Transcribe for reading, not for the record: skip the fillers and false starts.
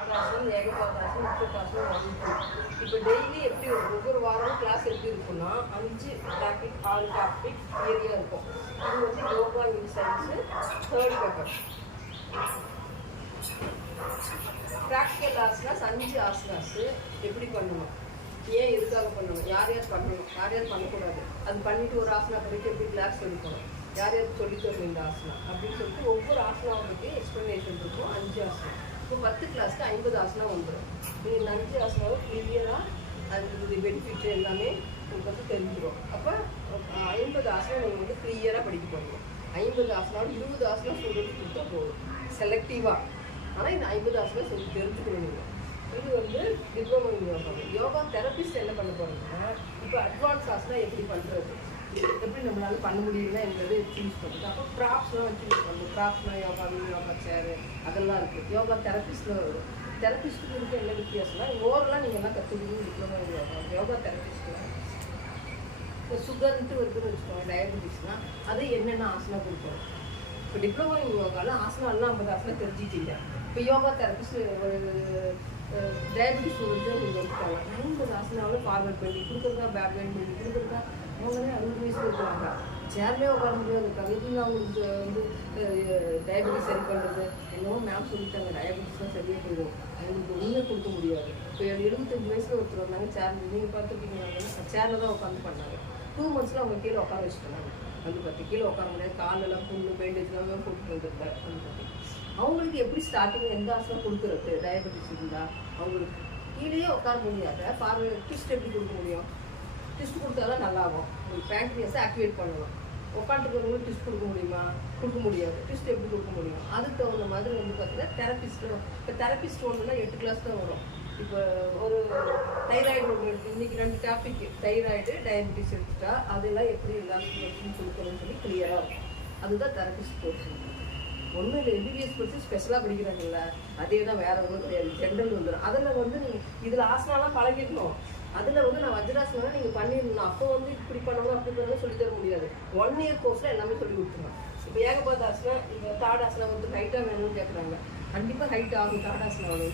ஆசனம் ஏகபாதாசனம் முப்பத்தாசனம் வகுப்பு. இப்போ டெய்லி எப்படி ஒவ்வொரு வாரமும் கிளாஸ் எப்படி இருக்குன்னா 5 டாபிக் 6 டாபிக் தியரியாக இருக்கும். இது வந்து யோகா இன் science 3rd paper. Practical asanas 5 asanas எப்படி பண்ணணும், ஏன் எதுக்காக பண்ணணும், யார் யார் பண்ணணும், யார் யார் பண்ணக்கூடாது, அது பண்ணிவிட்டு ஒரு ஆசனா பண்ணிட்டு எப்படி கிளாஸ் சொல்லிக்கணும், யார் யாருக்கு சொல்லித்தரணும் இந்த ஆசனா அப்படின்னு சொல்லிட்டு ஒவ்வொரு ஆசனாவை பற்றி எக்ஸ்ப்ளனேஷன் இருக்கும். 5 ஆசனம். இப்போ 10 கிளாஸ்க்கு 50 ஆசனம் வந்துடும். நீங்கள் இந்த 5 ஆசனாவை கிளியராக அது பெனிஃபிட் எல்லாமே உங்களுக்கு வந்து தெரிஞ்சிடும். அப்போ 50 ஆசனம் நீங்கள் வந்து கிளியராக படிக்க போகணும். 50 ஆசனம் 20 ஆசனம் ஸ்டூடெண்ட் கொடுத்தா போதும் செலக்டிவாக. ஆனால் இந்த 50 ஆசனம் சொல்லி தெரிஞ்சுக்கணும். நீங்கள் இது வந்து டிப்ளமோ யோகா. யோகா தெரபிஸ்ட் என்ன பண்ண போகிறீங்கன்னா இப்போ அட்வான்ஸ் ஆசனா எப்படி பண்ணுறது, எப்படி நம்மளால பண்ண முடியும்னா என்பது சூஸ் பண்ணுறது. அப்போ ப்ராப்ஸ்லாம் வச்சு யூஸ் பண்ணணும். ப்ராப்ஸ்னா யோகா சேரு அதெல்லாம் இருக்குது. யோகா தெரபிஸ்டில் வரும். தெரபிஸ்ட்டுக்கு இருக்க என்ன வித்தியாசம்னா ஓரெல்லாம் நீங்கள் எல்லாம் கற்றுக்கணும். டிப்ளமோ யோகா தெரபிஸ்டில் இப்போ சுகர்ன்ட்டு வருதுன்னு வச்சுக்கோங்க, டயபெட்டிஸ்னால் அது என்னென்ன ஆசனா கொடுக்கணும். இப்போ டிப்ளமோ யோகாவில் ஆசனாலாம் 50 ஆசனம் தெரிஞ்சிட்டீங்க. இப்போ யோகா தெரபிஸ்ட் டயபெட்டிஸ் வந்து நீங்கள் வந்துட்டாங்க 50 ஆசனாவில் ஃபார்வர்ட் பண்ணி கொடுக்குறதா, பேக்லைன் பண்ணி கொடுக்குறதா. அவங்களே 60 வயசில் இருக்கிறாங்க, சேர்லேயே உட்கார முடியாது. கவிதை அவங்களுக்கு வந்து டயபெட்டிஸ் சரி பண்ணுறது என்னவோ மேம் சொல்லிட்டாங்க, டயபெட்டிஸ்லாம் சரியாக போயிடும், அவங்களுக்கு ஒன்றுமே கொடுக்க முடியாது. இப்போ 75 வயசில் ஒருத்தர் வந்தாங்க, சேர் நீங்கள் பார்த்துருக்கீங்க, சேரில் தான் உட்காந்து பண்ணாங்க. 2 மந்த்ஸில் அவங்க கீழே உட்கார வச்சுட்டாங்க. வந்து பார்த்து கீழே உட்கார முடியாது, காலெல்லாம் புண்ணு பேண்டேஜ்லாம் போட்டு வந்துருக்காரு. வந்து பார்த்து அவங்களுக்கு எப்படி ஸ்டார்டிங் எந்த ஆசனம் கொடுக்குறது, டயபெட்டிஸ் இருந்தால் அவங்களுக்கு கீழேயே உட்கார முடியாது. ஃபார்வர்ட் ட்விஸ்ட் எப்படி கொடுக்க முடியும், ட்விஸ்ட் கொடுத்தா தான் நல்லாகும். உங்களுக்கு பேங்க்ரியாஸை ஆக்டிவேட் பண்ணணும். உட்காந்துருக்கிறவங்களுக்கு ட்விஸ்ட் கொடுக்க முடியுமா, கொடுக்க முடியாது. ட்விஸ்ட் எப்படி கொடுக்க முடியும், அதுக்கு தகுந்த மாதிரி வந்து பார்த்தீங்கன்னா தெரபிஸ்ட்டு. இப்போ தெரபிஸ்ட் ஒன்றுனா 8 கிளாஸ் தான் வரும். இப்போ ஒரு தைராய்டு ஒன்று இருக்குது, இன்றைக்கி 2 டாபிக் தைராய்டு டயபெட்டிஸ் எடுத்துட்டா அதெல்லாம் எப்படி எல்லாருக்கும் கொடுக்கணும்னு சொல்லி கிளியராக இருக்கும். அதுதான் தெரபிஸ்ட் கோர்ஸ். ஒன்றும் இல்லை, எம்பிபிஎஸ் படித்து ஸ்பெஷலாக படிக்கிறாங்கல்ல, அதே தான், வேறு ஒன்றும் கிடையாது. ஜென்ரல் வந்துடும். அதில் வந்து நீங்கள் இதில் ஆசனாலாம் பழகிடணும். அதில் வந்து நான் வஜ்ராசனம் நீங்கள் பண்ணிடணும். அப்போ வந்து இப்படி பண்ணணும் அப்படி பண்ணணும் சொல்லித்தர முடியாது. 1 இயர் கோர்ஸில் எல்லாமே சொல்லி கொடுத்துருவேன். இப்போ ஏகபாத ஆசனம், இப்போ தாடாசனம் வந்து ஹைட்டாக வேணும்னு கேட்குறாங்க. கண்டிப்பாக ஹைட் ஆகும் தாடாசனம் வந்து